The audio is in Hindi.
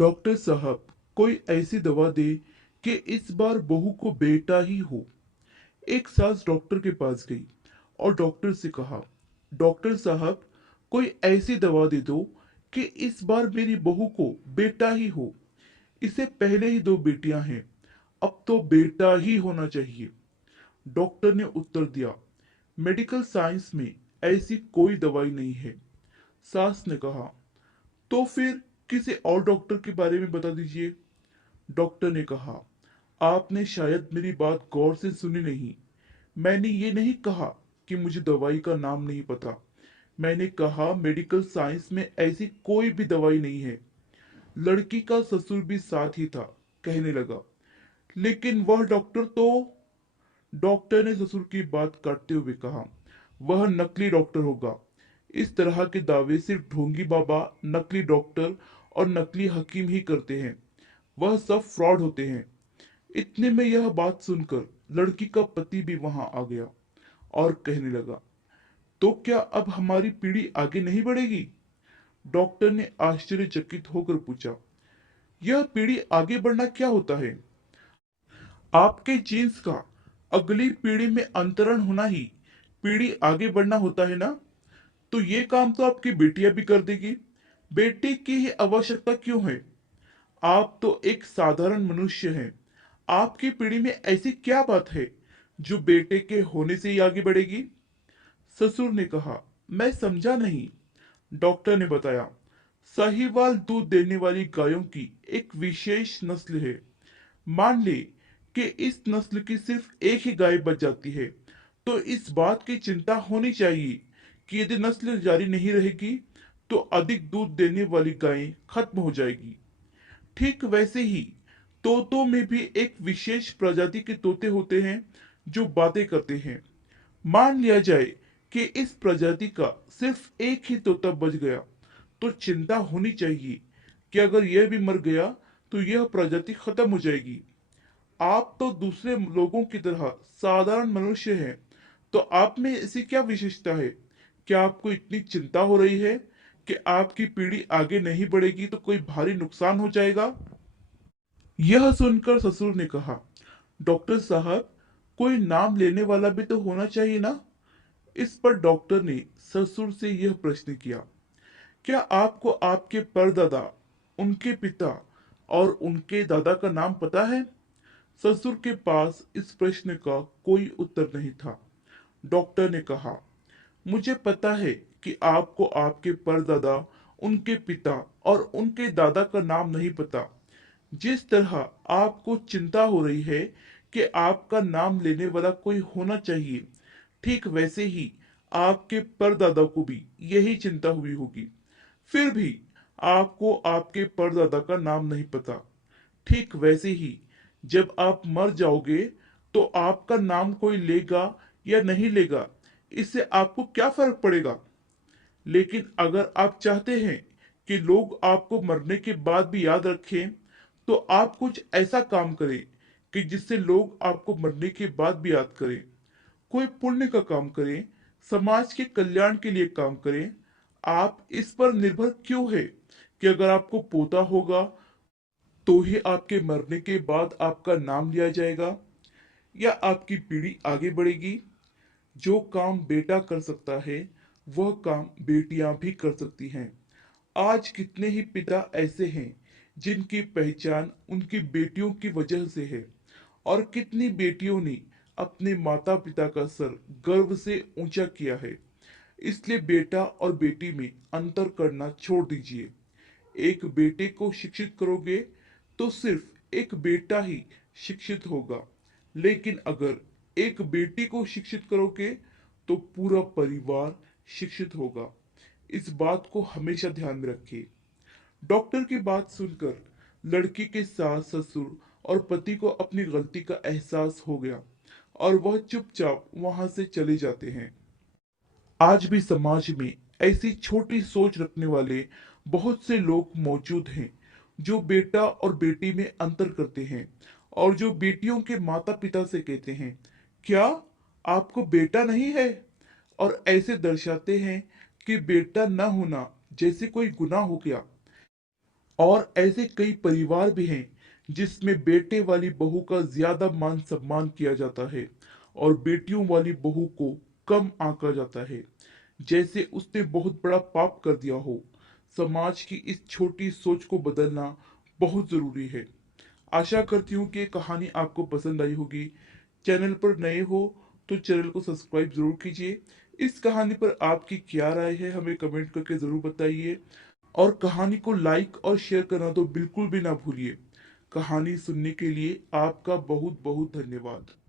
डॉक्टर साहब, कोई ऐसी दवा दे कि इस बार बहू को बेटा ही हो। एक सास डॉक्टर के पास गई और डॉक्टर से कहा, डॉक्टर साहब, कोई ऐसी दवा दे दो कि इस बार मेरी बहू को बेटा ही हो। इसे पहले ही दो बेटियां हैं, अब तो बेटा ही होना चाहिए। डॉक्टर ने उत्तर दिया, मेडिकल साइंस में ऐसी कोई दवाई नहीं है। सास ने कहा, तो फिर किसी और डॉक्टर के बारे में बता दीजिए। डॉक्टर ने कहा, आपने शायद मेरी बात गौर से सुनी नहीं। मैंने ये नहीं कहा कि मुझे दवाई का नाम नहीं पता। मैंने कहा मेडिकल साइंस में ऐसी कोई भी दवाई नहीं है। लड़की का ससुर भी साथ ही था, कहने लगा, लेकिन वह डॉक्टर तो। डॉक्टर ने ससुर की बात काटते हुए कहा, वह नकली डॉक्टर होगा। इस तरह के दावे सिर्फ ढोंगी बाबा, नकली डॉक्टर और नकली हकीम ही करते हैं। वह सब फ्रॉड होते हैं। इतने में यह बात सुनकर लड़की का पति भी वहां आ गया और कहने लगा, तो क्या अब हमारी पीढ़ी आगे नहीं बढ़ेगी? डॉक्टर ने आश्चर्यचकित होकर पूछा, यह पीढ़ी आगे बढ़ना क्या होता है? आपके जीन्स का अगली पीढ़ी में अंतरण होना ही पीढ़ी आगे बढ़ना होता है ना? तो ये काम तो आपकी बेटियां भी कर देगी। बेटी की ही आवश्यकता क्यों है? आप तो एक साधारण मनुष्य हैं। आपकी पीढ़ी में ऐसी क्या बात है जो बेटे के होने से ही आगे बढ़ेगी? ससुर ने कहा, मैं समझा नहीं। डॉक्टर ने बताया, साहीवाल दूध देने वाली गायों की एक विशेष नस्ल है। मान ले कि इस नस्ल की सिर्फ एक ही गाय बच जाती है, तो इस बात की चिंता होनी चाहिए कि यदि नस्ल जारी नहीं रहेगी तो अधिक दूध देने वाली गायें खत्म हो जाएगी। ठीक वैसे ही तोतों में भी एक विशेष प्रजाति के तोते होते हैं जो बातें करते हैं। मान लिया जाए कि इस प्रजाति का सिर्फ एक ही तोता बच गया, तो चिंता होनी चाहिए कि अगर यह भी मर गया तो यह प्रजाति खत्म हो जाएगी। आप तो दूसरे लोगों की तरह साधारण मनुष्य हैं, तो आप में ऐसी क्या विशेषता है? क्या आपको इतनी चिंता हो रही है कि आपकी पीढ़ी आगे नहीं बढ़ेगी तो कोई भारी नुकसान हो जाएगा? यह सुनकर ससुर ने कहा, डॉक्टर साहब, कोई नाम लेने वाला भी तो होना चाहिए ना? इस पर डॉक्टर ने ससुर से यह प्रश्न किया, क्या आपको आपके परदादा, उनके पिता और उनके दादा का नाम पता है? ससुर के पास इस प्रश्न का कोई उत्तर नहीं था। डॉक्टर ने कहा, मुझे पता है कि आपको आपके परदादा, उनके पिता और उनके दादा का नाम नहीं पता। जिस तरह आपको चिंता हो रही है कि आपका नाम लेने वाला कोई होना चाहिए, ठीक वैसे ही आपके परदादा को भी यही चिंता हुई होगी। फिर भी आपको आपके परदादा का नाम नहीं पता। ठीक वैसे ही जब आप मर जाओगे तो आपका नाम कोई लेगा या नहीं लेगा, इससे आपको क्या फर्क पड़ेगा? लेकिन अगर आप चाहते हैं कि लोग आपको मरने के बाद भी याद रखें, तो आप कुछ ऐसा काम करें कि जिससे लोग आपको मरने के बाद भी याद करें। कोई पुण्य का काम करें, समाज के कल्याण के लिए काम करें। आप इस पर निर्भर क्यों है कि अगर आपको पोता होगा तो ही आपके मरने के बाद आपका नाम लिया जाएगा या आपकी पीढ़ी आगे बढ़ेगी? जो काम बेटा कर सकता है, वह काम बेटियां भी कर सकती हैं। आज कितने ही पिता ऐसे हैं जिनकी पहचान उनकी बेटियों की वजह से है, और कितनी बेटियों ने अपने माता पिता का सर गर्व से ऊंचा किया है। इसलिए बेटा और बेटी में अंतर करना छोड़ दीजिए। एक बेटे को शिक्षित करोगे तो सिर्फ एक बेटा ही शिक्षित होगा, लेकिन अगर एक बेटी को शिक्षित करोगे तो पूरा परिवार शिक्षित होगा। इस बात को हमेशा ध्यान में रखिए। डॉक्टर की बात सुनकर लड़की के सास, ससुर और पति को अपनी गलती का एहसास हो गया और वह चुपचाप वहां से चले जाते हैं। आज भी समाज में ऐसी छोटी सोच रखने वाले बहुत से लोग मौजूद हैं जो बेटा और बेटी में अंतर करते हैं और जो बेटियों के माता पिता से कहते हैं, क्या आपको बेटा नहीं है? और ऐसे दर्शाते हैं कि बेटा न होना जैसे कोई गुनाह हो गया। और ऐसे कई परिवार भी हैं जिसमें बेटे वाली बहू का ज्यादा मान सम्मान किया जाता है और बेटियों वाली बहू को कम आंका जाता है, जैसे उसने बहुत बड़ा पाप कर दिया हो। समाज की इस छोटी सोच को बदलना बहुत जरूरी है। आशा करती हूँ कि ये कहानी आपको पसंद आई होगी। चैनल पर नए हो तो चैनल को सब्सक्राइब जरूर कीजिए। इस कहानी पर आपकी क्या राय है हमें कमेंट करके जरूर बताइए, और कहानी को लाइक और शेयर करना तो बिल्कुल भी ना भूलिए। कहानी सुनने के लिए आपका बहुत बहुत धन्यवाद।